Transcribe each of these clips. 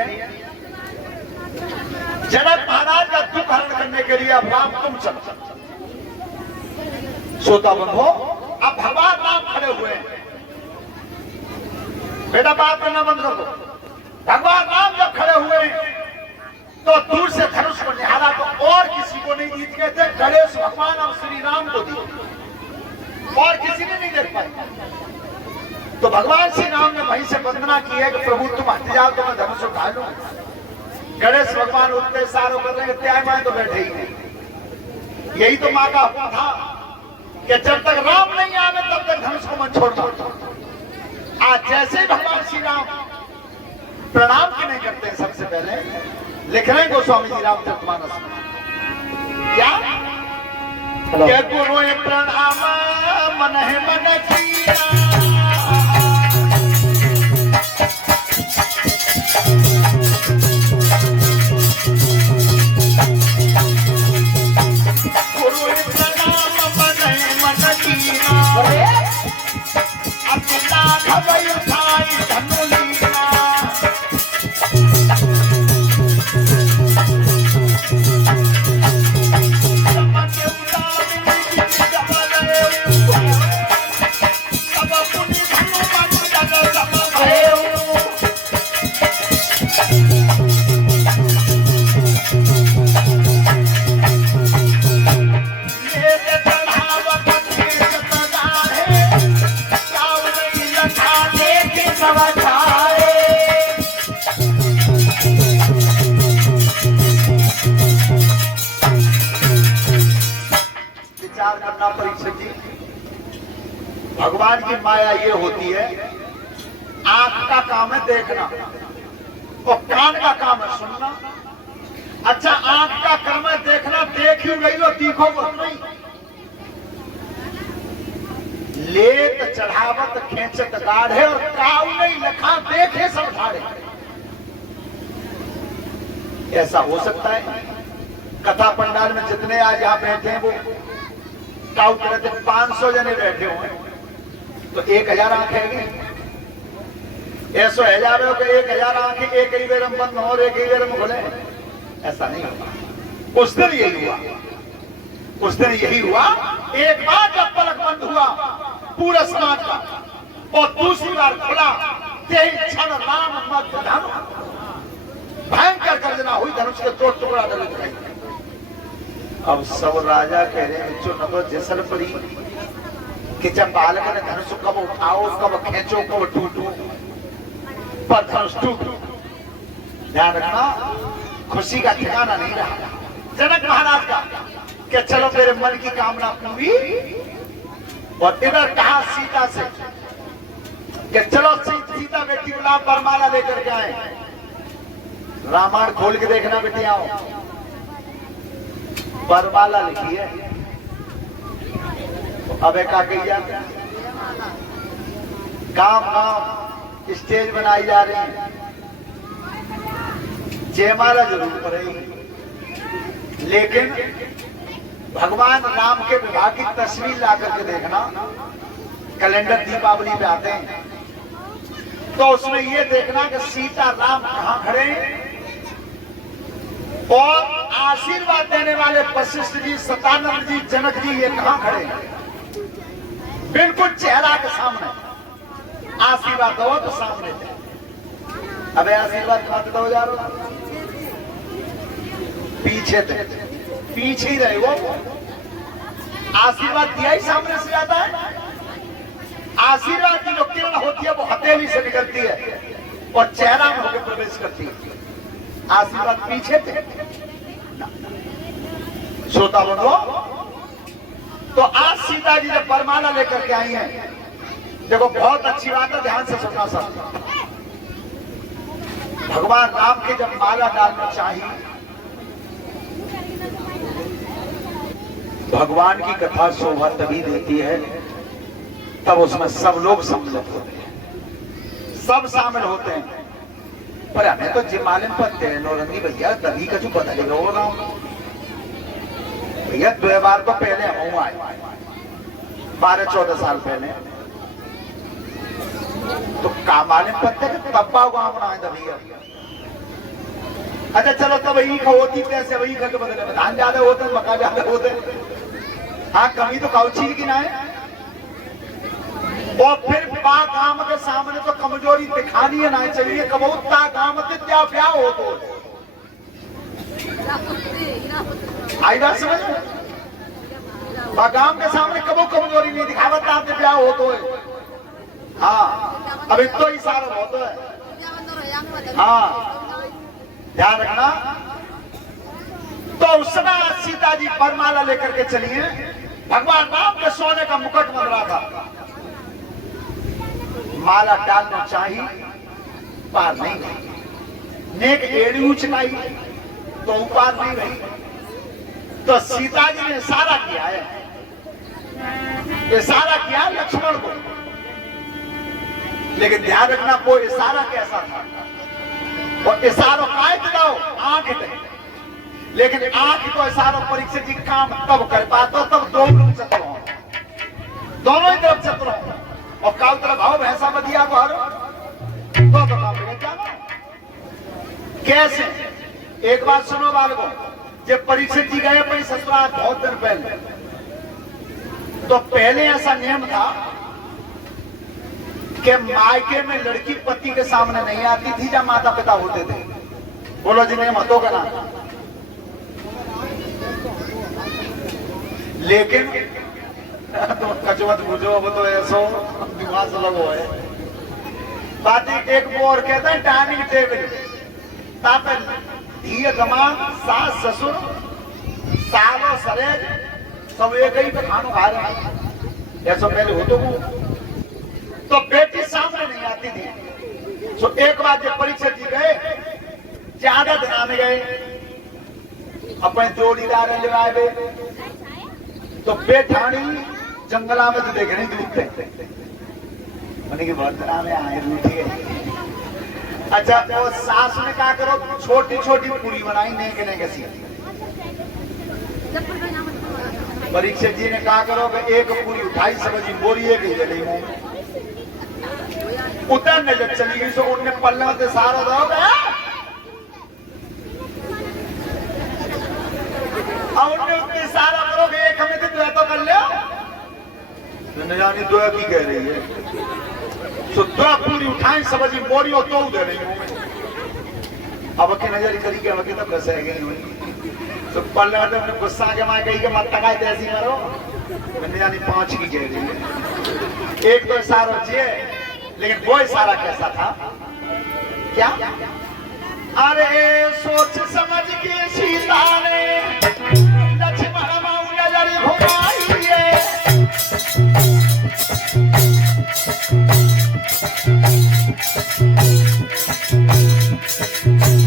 है, जनक महाराज का दुख हरण करने के लिए अब राम तुम चलो। श्रोता बंधो, अब भगवान राम खड़े हुए हैं। बेटा बात करना बंद कर दो। भगवान राम जब खड़े हुए तो दूर से धनुष को निहारा तो और किसी को नहीं जीत गए थे, गणेश भगवान और श्री राम को दिए और किसी ने नहीं देख पाया। तो भगवान श्री राम ने वहीं से वंदना की है कि प्रभु तुम हट जाओ तो मैं धनुष उठा लूं। गणेश भगवान उठते सारों कर रहे त्याग माए तो बैठे ही नहीं। यही तो मां का हुक्म था कि जब तक राम नहीं आवे तब तक धनुष को मत छोड़ना। आज जैसे भगवान श्री राम प्रणाम क्यों नहीं करते हैं, सबसे पहले लिख रहे हैं गोस्वामी जी रामचरितमानस में क्या गुरु प्रणाम मन है मन किया, गुरु प्रणाम मन है मन किया, अपना खबर उठाई धनुलीना, परीक्षित जी। भगवान की माया ये होती है, आंख का काम है देखना और कान का काम है सुनना। अच्छा, आंख का काम है देखना, देख ही गई हो तीखो को नहीं। लेत चढ़ावत खेचत गाढ़े और काऊ नहीं लखा देखे सब ठाड़े। ऐसा हो सकता है? कथा पंडाल में जितने आज यहाँ बैठे हैं वो काउंट करते 500 जने बैठे हुए तो 1000 आंखें हैं। ऐसा 1000 हो कि 1000 आंखें एक ही बेर बंद हो और एक ही बेर खुले, ऐसा नहीं होगा। उस दिन यही हुआ, उस दिन यही हुआ। एक बार जब पलक बंद हुआ पूरा समाज का और दूसरी बार खुला, तेज क्षण राम मध्य धनुष भयंकर गर्जना हुई, धनुष के दो टुकड़ा डले दिखाई। अब सब राजा कह रहे हैं जो नंबर जैसल पड़ी कि जब बालक ने धनुष कब उठाओ कब खींचो कब टूटो, पर धनुष टूटो। ध्यान रखना, खुशी का ठिकाना नहीं रहा जनक महाराज का कि चलो मेरे मन की कामना पूरी। और इधर कहा सीता से कि चलो सीता बेटी गुलाब वरमाला लेकर के आए। रामायण खोल के देखना बेटी, आओ वरमाला लिखी है। अब एक काम काम स्टेज बनाई जा रही है, जयमाला जरूर पड़ेगी, लेकिन भगवान राम के विवाह की तस्वीर ला करके देखना। कैलेंडर दीपावली पे आते हैं तो उसमें ये देखना कि सीता राम कहां खड़े और आशीर्वाद देने वाले वशिष्ठ जी, सतानंद जी, जनक जी ये कहां खड़े हैं। बिल्कुल चेहरा के सामने आशीर्वाद दो तो सामने थे। अबे आशीर्वाद खाते दो यार, पीछे थे, पीछे ही रहे वो। आशीर्वाद दिया ही सामने से जाता है। आशीर्वाद की जो किरण होती है वो हथेली से निकलती है और चेहरा में होकर प्रवेश करती है। आशीर्वाद पीछे थे। श्रोता बंधुओं, तो आज सीता जी जब वरमाला लेकर के आई हैं, देखो बहुत अच्छी बात है, ध्यान से सुनना सब। भगवान राम की जब माला डालना चाहिए, भगवान की कथा शोभा तभी देती है तब उसमें सब लोग सम्मिलित होते हैं, सब शामिल होते हैं। पर हमें तो जिमालिम पत्ते हैं नौरंगी भैया, तभी का जो बदलेगा वो राम भैया। 2 बार तो पहले हम आए 12-14 साल पहले, तो कामालिम पत्ते के तब्बा गाँव बनाए था भैया। अच्छा चलो तब ईख होती पैसे वही के बदले में धान ज्यादा होते हैं, मक्का ज्यादा होते हैं। हाँ कमी तो काउची की ना है। और फिर बा काम के सामने तो कमजोरी दिखानी है ना चाहिए। कबूता काम के क्या ब्याह हो तो आई बात समझ। बागाम के सामने कबो कमजोरी नहीं दिखावत आपके ब्याह हो तो है। हाँ अब तो ही सारा हो तो है। हाँ ध्यान रखना। तो उस समय सीता जी वरमाला लेकर के चलिए। भगवान राम के सोने का मुकुट बन रहा था। माला डालना चाहिए पार नहीं गई। नेक एड़ी उछलाई तो पार नहीं गई। तो सीता जी ने इशारा किया है, इशारा किया लक्ष्मण को। लेकिन ध्यान रखना वो इशारा कैसा था। और इशारों काय दिलाओ आंख दे। लेकिन आंख तो इशारों परीक्षित जी काम तब कर पाते तब दोनों चतुर हो, दोनों ही तरफ चतुर हो। और काल तरफ भाव भैंसा बधिया को हरो तो काम बिगड़ जाना। कैसे एक बात सुनो बालको। जब परीक्षित जी गए अपनी ससुराल बहुत दिन पहले, तो पहले ऐसा नियम था कि मायके में लड़की पति के सामने नहीं आती थी जब माता पिता होते थे। बोलो जी नियम हतो का ना। लेकिन तो कचवत बुझो वो तो ऐसो दिमाग अलग हो है। बात एक वो और कहते हैं डाइनिंग टेबल तापे धीय गमान सास ससुर सालो सरेज सब एक ही पे खानो खा रहे हैं। ऐसा पहले हो तो बेटी सामने नहीं आती थी। तो एक बार जब परीक्षा जी गए ज्यादा दिन में गए अपने जोड़ीदार ले आए तो बेठानी जंगला में तो देखने दूसरे मैंने की बहुत तरह में आए रूठी है। अच्छा वो सास ने कहा करो छोटी छोटी पूरी बनाई नहीं के नहीं कैसी। परीक्षित जी ने कहा करो कि एक पूरी उठाई समझी बोरी एक ही जली मुंह में उतर जब चली गई तो उनने पल्ले से सारा दो और उनने उतने सारा करोगे एक हमें तो कर ले जानी दो की कह रही है। तो दो पूरी उठाई समझी बोरी और तो उधर रही हूं। अब के नजर करी के वकी तो बस है गई हुई तो पल्ले में गुस्सा के मां कही के मत तकाए ऐसी करो मैंने जानी 5 की कह रही है। एक तो इशारा चाहिए लेकिन वो इशारा कैसा था क्या। अरे सोच समझ के सीता ने लक्ष्मण माऊ नजर घुमाई है।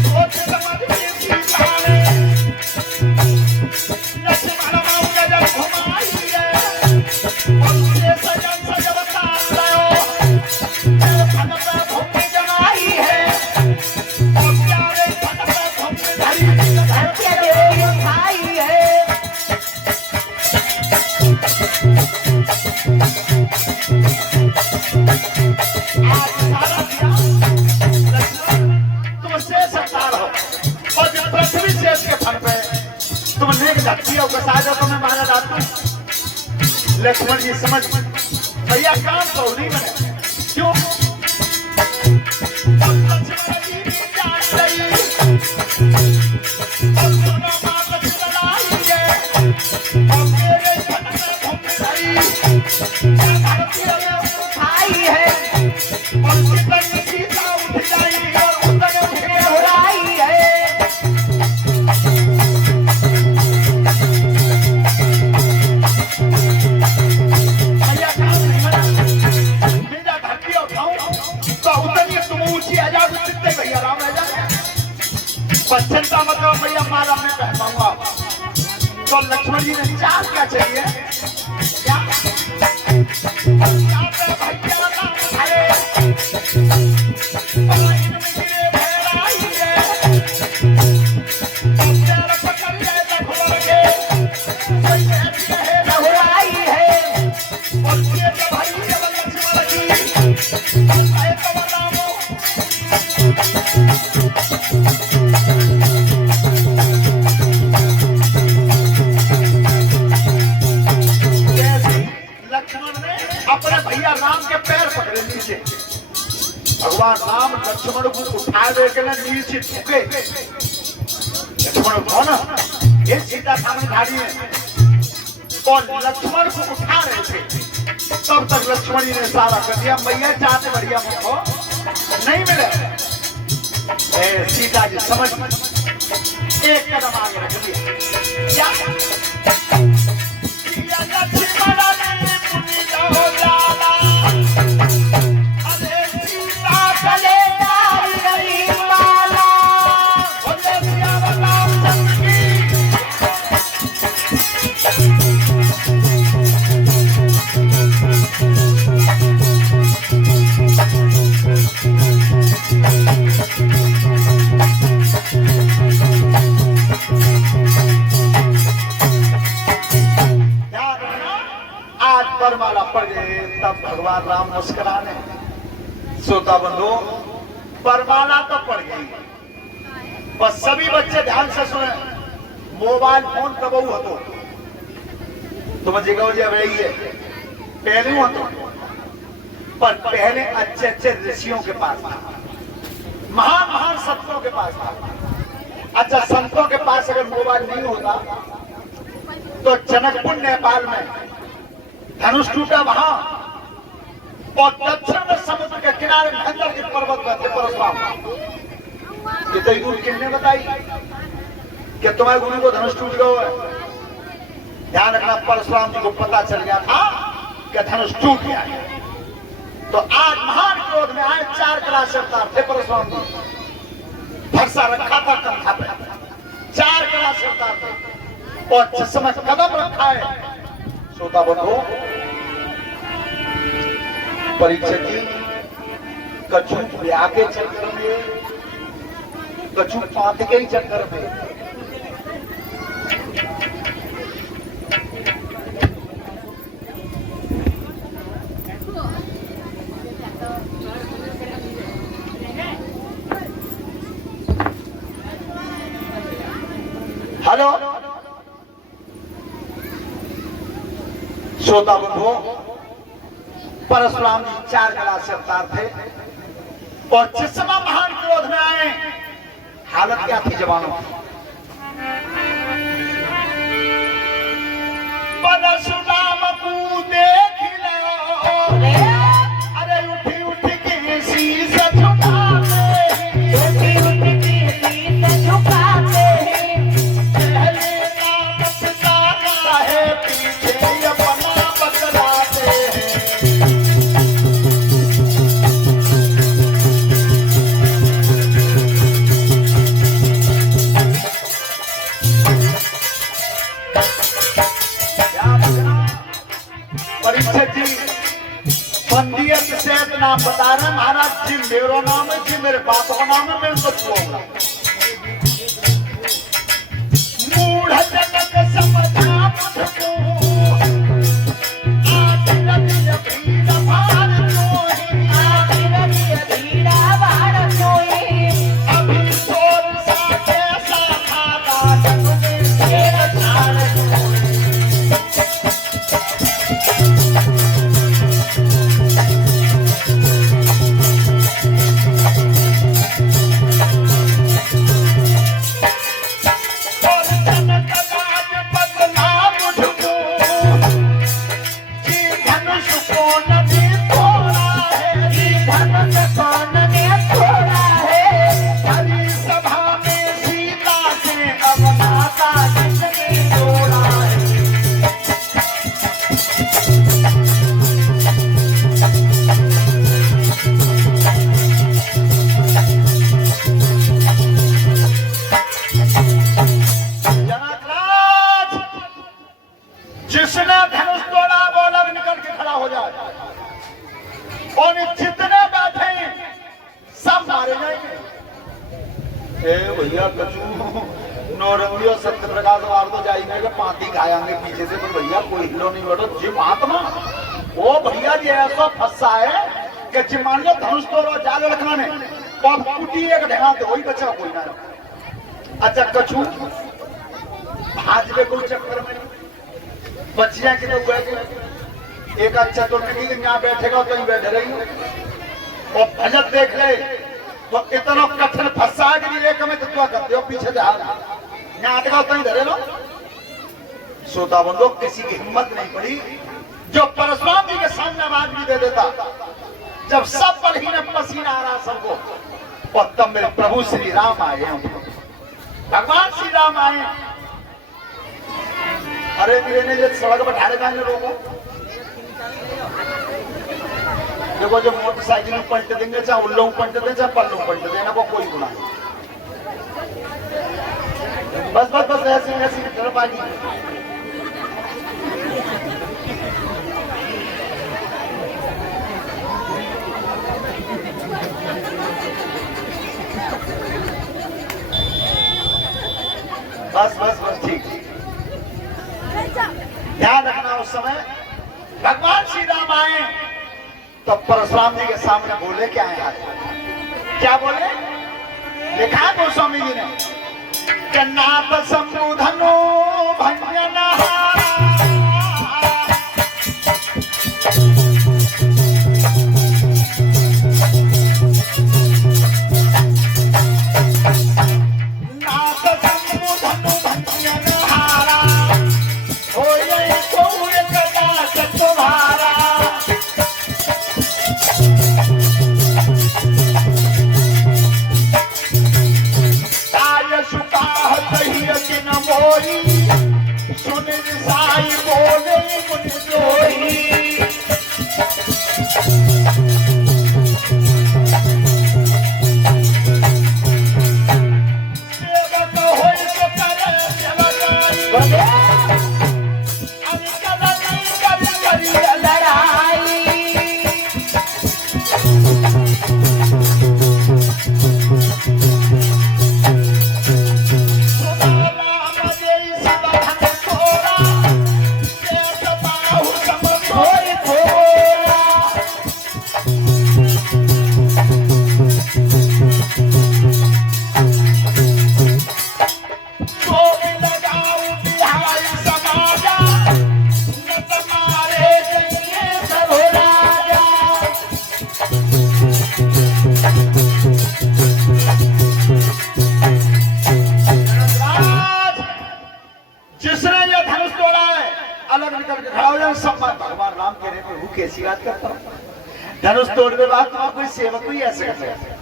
सोच समझ के सीता ने लक्ष्मण माऊ नजर घुमाई है। और उसके सजन सजवता रहो फट पे भूमि जमाई है। और प्यारे फट पे भूमि धरी घर के देवी उठाई है। आज सारा तुम शेष अवतार हो और जब पृथ्वी शेष के फल पे तुम नेक धरती हो शायद तुम्हें मारा जाता। लक्ष्मण जी समझ भैया काम तो नहीं बने क्यों। लक्ष्मण जी भी जान गई और दोनों मां लक्ष्मण आई है। और मेरे फट में भूमि धरी धरती में उठाई है। और जितनी सीता उठ जाई और उतने उठ के उड़ाई है। भैया काम नहीं बना मेरा धरती उठाऊं तो उतनी तुम ऊंची आजाद जितने भैया राम रह जाए। बच्चन का मतलब भैया मारा मैं कह पाऊंगा। तो लक्ष्मण जी ने चाल क्या चाहिए क्या भैया नाम है लक्ष्मण जी आवे के नीचे झुके लक्ष्मण कौन ये सीता सामने खड़ी है और लक्ष्मण को उठा रहे थे तब तक लक्ष्मण जी ने सारा कर दिया मैया चाहते बढ़िया मुझको नहीं मिले सीता जी समझ एक कदम आगे रख दिया क्या वरमाला पड़ गए तब भगवान राम मुस्कुराने श्रोता बंधु वरमाला तो पड़ गई बस सभी बच्चे ध्यान से सुने मोबाइल फोन कब हो तो तुम जगह रही है पहले हो तो पर पहले अच्छे अच्छे ऋषियों के पास था महान महान संतों के पास था अच्छा संतों के पास अगर मोबाइल नहीं होता तो जनकपुर नेपाल में धनुष टूटा वहां और दक्षिण में समुद्र के किनारे भंजर के पर्वत में थे परशुराम इतनी दूर किसने बताई कि तुम्हारे गुरु को धनुष टूट गया है ध्यान रखना परशुराम जी को पता चल गया था कि धनुष टूट गया है तो आज महान क्रोध में आए 4 गिलास से अवतार थे परशुराम जी भरसा रखा था कंधा पे 4 गिलास से अवतार थे और जिस समय कदम रखा है श्रोता बंधु परीक्षित जी कछु ब्याह के चक्कर में कछु पात के ही चक्कर में हेलो श्रोता बंधु परशुराम जी 4 गिलास से अवतार थे और जिस समय महान क्रोध में आए हालत क्या थी जवानों की परशुराम को देख लो अरे उठी उठ के शीश झुकाते उठी उठ के शीश झुकाते पहले नाम सदा है पीछे अपना बतलाते परीक्षित जी बंदियत से नाम बता रहे महाराज जी मेरा नाम है जी मेरे बाप का नाम है मैं तो छूंगा मूढ़ जनक समझा मुझको अभी शोर सा कैसा खाता जग में शेर झाड़ जिसने धनुष तोड़ा वो अलग निकल के खड़ा हो जाए और जितने बैठे सब मारे जाएंगे भैया कचू नौरंगी और सत्य प्रकाश वार तो जाएंगे कि पाती खाएंगे पीछे से पर भैया कोई हिलो नहीं बैठो जिम आत्मा वो भैया जी ऐसा फंसा है कि जिम मान लो धनुष तोड़ो जाले रखना ने और कुटी एक ढेगा तो वही बचा कोई ना अच्छा कचू भाजपे कोई चक्कर में बच्चियां की तो एक अच्छा तो नहीं यहाँ बैठेगा तो ही बैठे रही और भजत देख ले तो इतना कठिन फंसा के लिए कमे तो क्या करते हो पीछे से हाथ नाटका तो नहीं धरे लो। श्रोता बंधु किसी की हिम्मत नहीं पड़ी जो परशुराम जी के सामने आवाज भी दे देता। जब सब बलहीन पसीना आ रहा सबको और तब मेरे प्रभु श्री राम आए, भगवान श्री राम आए। अरे मेरे ने जो सड़क पर ठाड़े जाने लोगों देखो जो मोटरसाइकिल में पलट देंगे चाहे उल्लू पलट दें चाहे पल्लू पलट देना वो कोई गुना नहीं। बस बस बस ऐसे ऐसे तरफ आ गई। बस बस बस ठीक। ध्यान रखना उस समय भगवान श्री राम आए तो परशुराम जी के सामने बोले क्या है क्या बोले लिखा गोस्वामी जी ने कन्नाथ संबोधनो भंजना कैसी बात करता हूं धनुष तोड़ने बात तो कोई सेवक ही ऐसे कर सकता।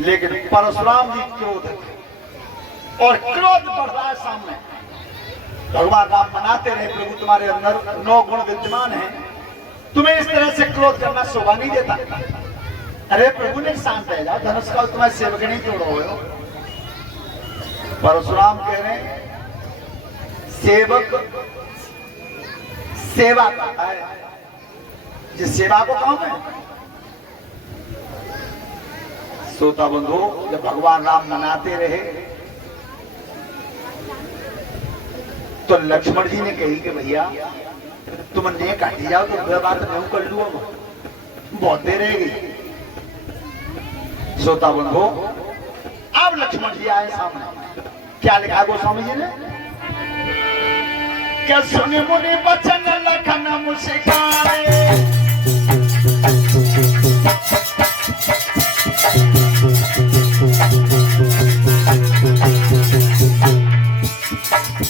लेकिन परशुराम जी क्रोध और क्रोध बढ़ रहा है सामने। भगवान राम मनाते रहे प्रभु तुम्हारे अंदर 9 गुण विद्यमान हैं, तुम्हें इस तरह से क्रोध करना शोभा नहीं देता। अरे प्रभु ने शांत रह जाओ, धनुष का तुम्हारे सेवक नहीं तोड़ो हो। परशुराम कह रहे हैं सेवक सेवा करता है, जिस सेवा को कहूं मैं। श्रोता बंधु जब भगवान राम मनाते रहे तो लक्ष्मण जी ने कही कि भैया तुम ने काटी जाओ तो बात नहीं कर लू, बहुत देर रहेगी। श्रोता बंधु अब लक्ष्मण जी आए सामने, क्या लिखा गोस्वामी जी ने क्या सुने मुनि बचन लखन मुस्काए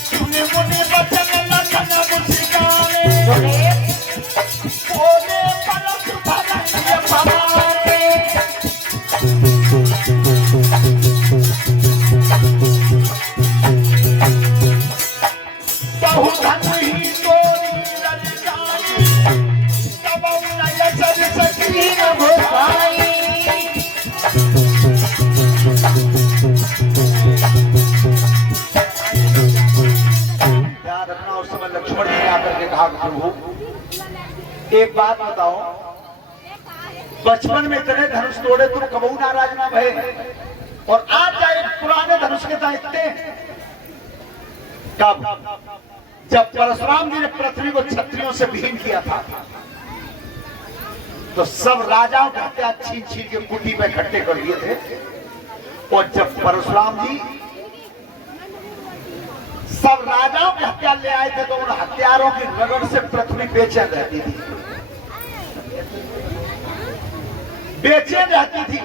सुने मुनि बचन लखन मुस्काए बोले परस भरत भवारे बहु धन ही तोरी ललचाई तब नय सर सकी न भोसाई। याद रखना उस समय लक्ष्मण जी ने आकर के कहा प्रभु एक बात बताओ, बचपन में इतने धनुष तोड़े तुम कबू नाराज ना भय, और आज जाए पुराने धनुष के दायित्व कब जब परशुराम जी ने पृथ्वी को क्षत्रियों से विहीन किया था तो सब राजाओं के हत्या छीन छीन के कुटी पे इकट्ठे कर दिए थे। और जब परशुराम जी सब राजाओं की हत्या ले आए थे तो उन हत्यारों की रगड़ से पृथ्वी बेचैन रहती थी, बेचैन रहती थी।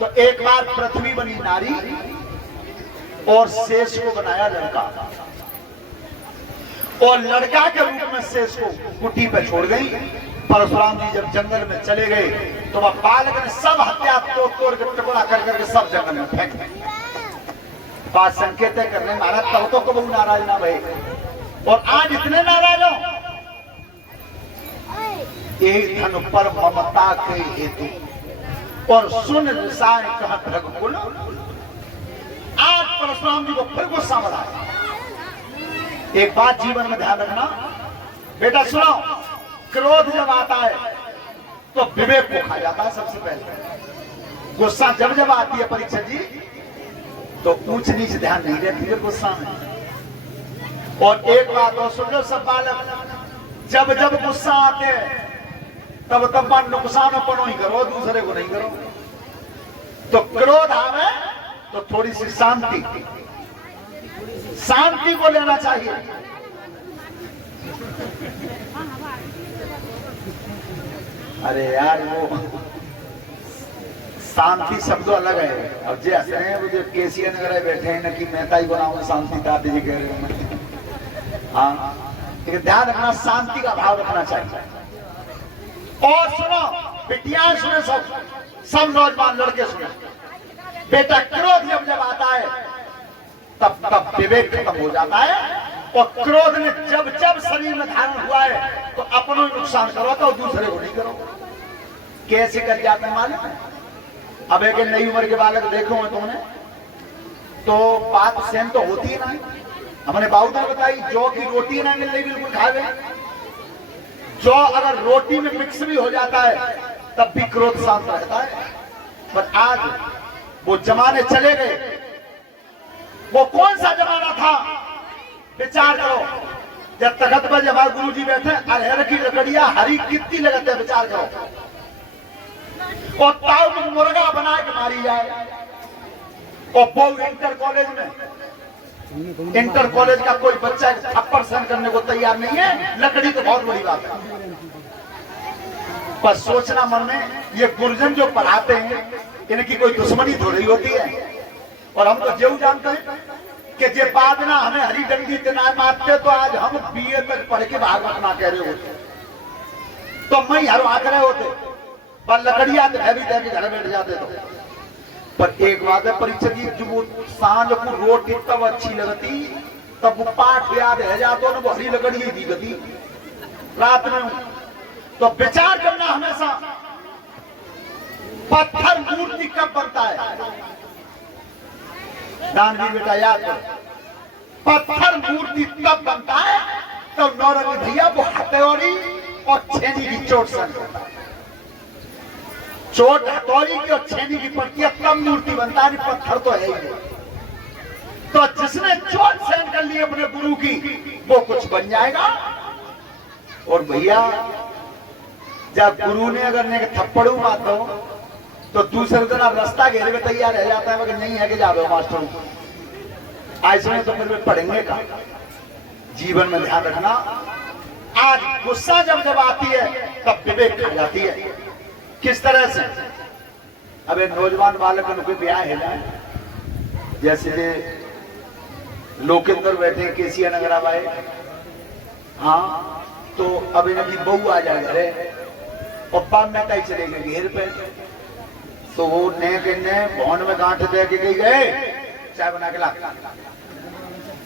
तो एक बार पृथ्वी बनी नारी और शेष को बनाया लड़का, और लड़का के रूप में शेष को कुटी पर छोड़ गई। परशुराम जी जब जंगल में चले गए तो वह बालक ने सब हत्या तोड़ तोड़ के टुकड़ा कर करके सब जंगल में फेंक दिया। बात संकेत करने महाराज तब तो कबू नाराज ना भय, और आज इतने नाराज हो यही धन पर ममता के हेतु, और सुन रसायन कहत रघुकुल। आज परशुराम जी को फिर गुस्सा बढ़ा। एक बात जीवन में ध्यान रखना बेटा, सुनो, क्रोध जब आता है तो विवेक को खा जाता है सबसे पहले। गुस्सा जब जब आती है परीक्षा जी तो ऊंच नीच ध्यान नहीं रहती है गुस्सा में। और एक बात और सुन लो सब बालक, जब जब गुस्सा आते हैं तब तब नुकसान अपनों ही करो, दूसरे को नहीं करो। तो क्रोध आवे तो थोड़ी सी शांति को लेना चाहिए। अरे यार वो शांति शब्द अलग है। अब जैसे हैं वो जो केसीएन वगैरह बैठे हैं ना कि मेहता ही बनाऊं शांति, दादी जी कह रहे हो। हाँ, लेकिन ध्यान रखना, शांति का भाव रखना चाहिए। और सुनो बेटियां सुने, सब नौजवान लड़के सुने, बेटा क्रोध जब जब आता है तब विवेक खत्म हो जाता है। और क्रोध ने जब जब शरीर में धारण हुआ है तो अपनों नुकसान करो तो दूसरे को नहीं करो। कैसे कर जाते हैं मालूम है? अब एक नई उम्र के बालक देखो है तुमने, तो बात सेम तो होती है ना। हमने बाबू ने बताई जौ की रोटी ना मिल रही बिल्कुल खावे, जौ अगर रोटी में मिक्स भी हो जाता है तब भी क्रोध शांत रहता है। पर आज वो जमाने चले गए। वो कौन सा जमाना था विचार करो, जब तखत पर जब गुरु जी बैठे अरहर की लकड़ियां हरी कितनी लगाते हैं, विचार करो। और ताऊ में मुर्गा बना के मारी जाए। और वो इंटर कॉलेज में, इंटर कॉलेज का कोई बच्चा थप्पड़ सहन करने को तैयार नहीं है। लकड़ी तो बहुत बड़ी बात है। पर सोचना मन में, ये गुरुजन जो पढ़ाते हैं इनकी कोई दुश्मनी थोड़ी होती है। और हम तो जो जानते हैं कि जे बाद ना हमें हरी डंडी इतना मारते तो आज हम बीए तक पढ़ के भागवत ना कह रहे होते, तो मैं हरवा रहे होते। पर लकड़ियां है भी दे के घर बैठ जाते तो। पर एक बात है परीक्षा की, जो वो सांझ को रोटी तब अच्छी लगती तब वो पाठ याद रह जाता ना, वो हरी लकड़ी ही दिखती रात में। तो विचार करना हमेशा, पत्थर मूर्ति कब बनता है? दानवीर बेटा याद करो, पत्थर मूर्ति तब बनता है तो नौरंगी भैया वो हथौड़ी और छेनी की चोट सहन करता है। चोट हथौड़ी की और छेनी की पड़ती है तब मूर्ति बनता है, पत्थर तो है ही। तो जिसने चोट सहन कर ली अपने गुरु की वो कुछ बन जाएगा। और भैया जब गुरु ने अगर ने थप्पड़ू मार दो तो दूसरे दिन आप रास्ता घेरे में तैयार रह जाता है, मगर नहीं है कि जाओ मास्टर ऐसे तो फिर पढ़ेंगे का। जीवन में ध्यान रखना, आज गुस्सा जब जब आती है तब विवेक खा जाती है। किस तरह से? अब एक नौजवान बालक उनके ब्याह है ना, जैसे लोग के अंदर बैठे केसिया नगर आए, हाँ, तो अब इनकी बहू आ जाए घरे और पाप में कहीं चले गए घेर पे। तो वो ने भवन में गांठ दे के गए चाय बना के ला।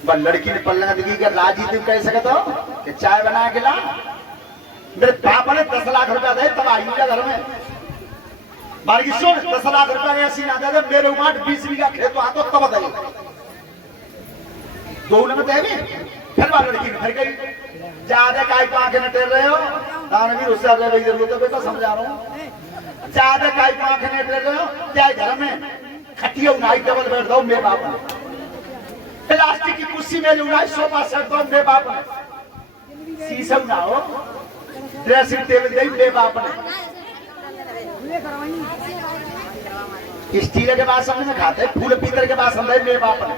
बस लड़की ने पल्ला दिखी कर राजी तुम कह सकते हो कि चाय बना के ला? मेरे पापा ने 10 लाख रुपया दे तब आई घर में। बारगी सुन, 10 लाख रुपया ऐसी ना दे, मेरे उमाट 20 बीघा खेत आता तब बताइए। 2 में देवी फिर बार लड़की फिर गई। ज्यादा काय को आंखें टेर रहे हो दानवीर, उससे अगर वही जरूरत है बेटा, समझा रहा हूँ। ज्यादा काय को आंखें टेर रहे हो, क्या घर में खटिया उनाई डबल बेड दो मेरे बाप ने, प्लास्टिक की कुर्सी में उनाई सोफा सेट दो मेरे बाप ने, शीशा ना हो ड्रेसिंग टेबल दे मेरे बाप ने, स्टील के बासन में खाते फूल पीतल के बासन दे मेरे बाप ने।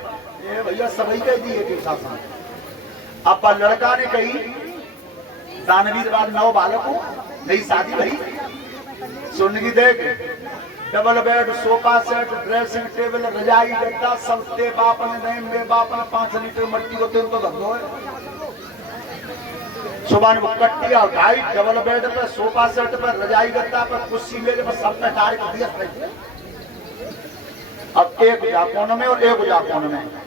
ये भैया सभी कह दिए कि शासन। अब लड़का ने कही दानवीर बाद 9 बालकों नई शादी भई, सुन की देख double bed, sofa set, dressing table, रजाई गद्दा सब ते बापन नहीं बे बापन 5 लीटर मट्टी को तेल तो धंधो है। सुबह को कट्टी और ढाई डबल बेड पे, सोफा सेट पे, रजाई गद्दा पे, कुर्सी मेज पे, सब पे डाल के दिया। अब एक जापोन में और एक जापोन में